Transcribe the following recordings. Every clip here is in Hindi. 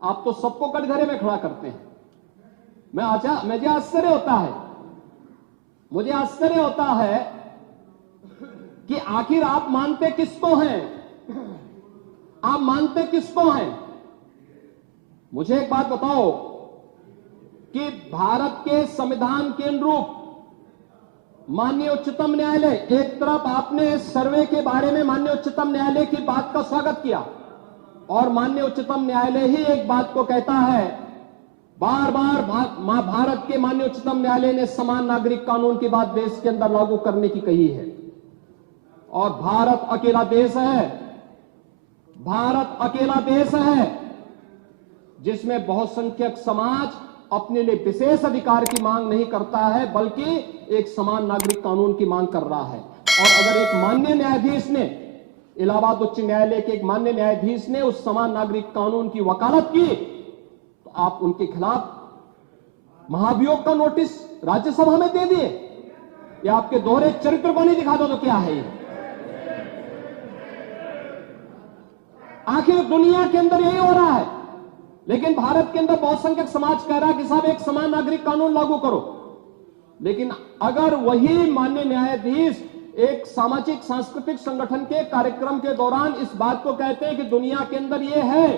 आप तो सबको कटघरे में खड़ा करते हैं। मुझे आश्चर्य होता है, मुझे आश्चर्य होता है कि आखिर आप मानते किसको हैं? आप मानते किसको हैं? मुझे एक बात बताओ कि भारत के संविधान के अनुरूप माननीय उच्चतम न्यायालय, एक तरफ आपने सर्वे के बारे में माननीय उच्चतम न्यायालय की बात का स्वागत किया और माननीय उच्चतम न्यायालय ही एक बात को कहता है, बार बार भारत के माननीय उच्चतम न्यायालय ने समान नागरिक कानून की बात देश के अंदर लागू करने की कही है। और भारत अकेला देश है, भारत अकेला देश है जिसमें बहुसंख्यक समाज अपने लिए विशेष अधिकार की मांग नहीं करता है, बल्कि एक समान नागरिक कानून की मांग कर रहा है। और अगर एक माननीय न्यायाधीश ने, इलाहाबाद उच्च न्यायालय के एक माननीय न्यायाधीश ने उस समान नागरिक कानून की वकालत की, तो आप उनके खिलाफ महाभियोग का नोटिस राज्यसभा में दे दिए। या आपके दोहरे चरित्र को नहीं दिखा दो तो क्या है ये? आखिर दुनिया के अंदर यही हो रहा है, लेकिन भारत के अंदर बहुसंख्यक समाज कह रहा है कि साहब एक समान नागरिक कानून लागू करो। लेकिन अगर वही माननीय न्यायाधीश एक सामाजिक सांस्कृतिक संगठन के कार्यक्रम के दौरान इस बात को कहते हैं कि दुनिया के अंदर ये है,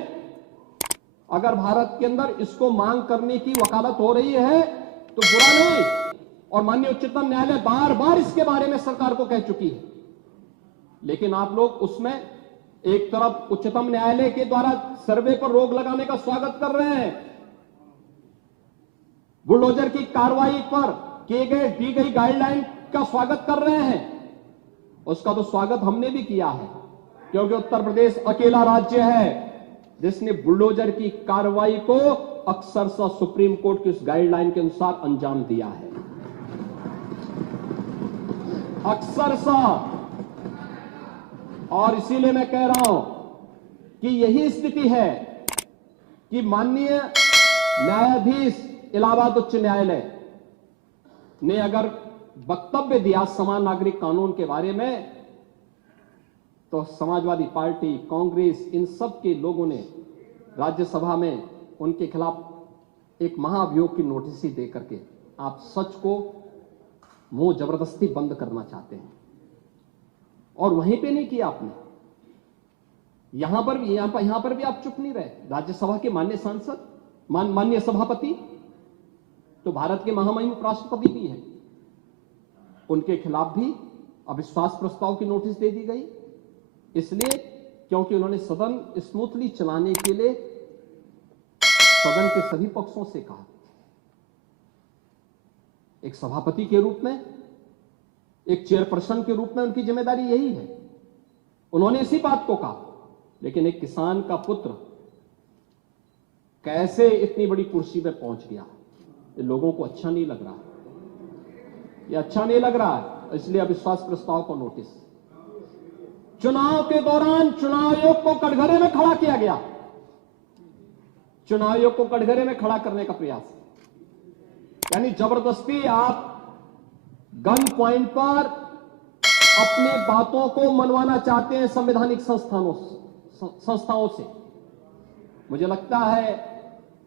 अगर भारत के अंदर इसको मांग करने की वकालत हो रही है तो बुरा नहीं। और माननीय उच्चतम न्यायालय बार बार इसके बारे में सरकार को कह चुकी है, लेकिन आप लोग उसमें एक तरफ उच्चतम न्यायालय के द्वारा सर्वे पर रोक लगाने का स्वागत कर रहे हैं, बुलडोजर की कार्रवाई पर दी गई गाइडलाइन का स्वागत कर रहे हैं। उसका तो स्वागत हमने भी किया है, क्योंकि उत्तर प्रदेश अकेला राज्य है जिसने बुलडोजर की कार्रवाई को अक्सरशः सुप्रीम कोर्ट की उस गाइडलाइन के अनुसार अंजाम दिया है, अक्सरशः। और इसीलिए मैं कह रहा हूं कि यही स्थिति है कि माननीय न्यायाधीश इलाहाबाद उच्च न्यायालय ने अगर वक्तव्य दिया समान नागरिक कानून के बारे में, तो समाजवादी पार्टी, कांग्रेस, इन सब के लोगों ने राज्यसभा में उनके खिलाफ एक महाअभियोग की नोटिस ही दे करके आप सच को मुंह जबरदस्ती बंद करना चाहते हैं। और वहीं पे नहीं किया आपने, यहां पर भी आप चुप नहीं रहे। राज्यसभा के माननीय सांसद, माननीय सभापति तो भारत के महामहिम उपराष्ट्रपति भी हैं, उनके खिलाफ भी अविश्वास प्रस्ताव की नोटिस दे दी गई, इसलिए क्योंकि उन्होंने सदन स्मूथली चलाने के लिए सदन के सभी पक्षों से कहा। एक सभापति के रूप में, एक चेयरपर्सन के रूप में उनकी जिम्मेदारी यही है, उन्होंने इसी बात को कहा। लेकिन एक किसान का पुत्र कैसे इतनी बड़ी कुर्सी पे पहुंच गया, ये लोगों को अच्छा नहीं लग रहा, ये अच्छा नहीं लग रहा है, इसलिए अविश्वास प्रस्ताव को नोटिस। चुनाव के दौरान चुनाव आयोग को कटघरे में खड़ा किया गया, चुनाव आयोग को कटघरे में खड़ा करने का प्रयास, यानी जबरदस्ती आप गन पॉइंट पर अपने बातों को मनवाना चाहते हैं संवैधानिक संस्थाओं से। मुझे लगता है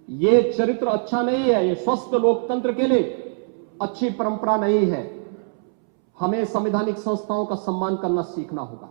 ये चरित्र अच्छा नहीं है, ये स्वस्थ लोकतंत्र के लिए अच्छी परंपरा नहीं है। हमें संवैधानिक संस्थाओं का सम्मान करना सीखना होगा।